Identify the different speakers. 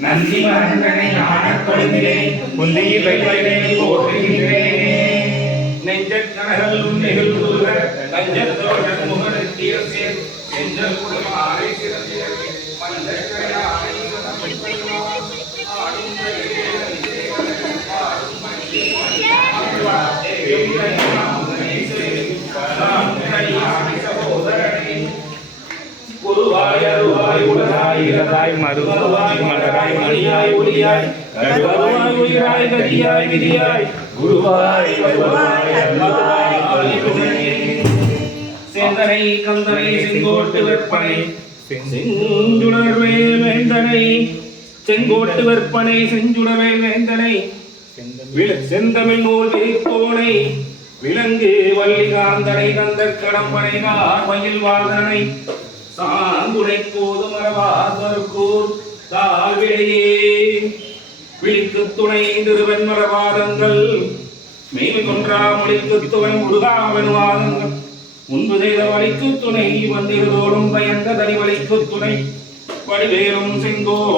Speaker 1: நந்தி மகந்தனை ஆடக் கொடுக்கிறேன் முந்தையில் வைவனை போற்றுகின்றேன் நெஞ்சக் கனகல் உன்னைகள் புதுக நஞ்சத்தோழன் முகரத்தியல் சேர் செஞ்சல் குடும்ப ஆரை சிறந்தியவே மஞ்சக்கரை ஆரை குருவாய் அருவாய் உலகாய் இறதாய் மருவாய் மலராய் மணியாய் ஒளியாய் கருவாய் உயிராய் கதியாய் விதியாய் குருவாய் வருவாய் அருவாய் ஆலிபுரே. கந்தனை செங்கோட்டு வெப்பனை செஞ்சுடர்வேல் வேந்தனை செங்கோட்டு வெப்பனை செஞ்சுடர்வேல் வேந்தனை செந்தமிழ் நூல் விரிப்போனை விலங்கு வள்ளிகாந்தனை கந்தர் கடம்பனை மயில் வாழ்ந்தனை சாங்குனை போது மரபாதற்கூர் தாழ்விடையே. விழிக்கு துணை திருவன் மரபாதங்கள் மெய்மை கொன்றா மொழிக்கு துவன் முருகாவன் வாதங்கள் முன்பு செய்த வழிக்கு துணை வந்திருதோறும் பயந்த தனி வழிக்கு துணை. வடிவேலும் செங்கோ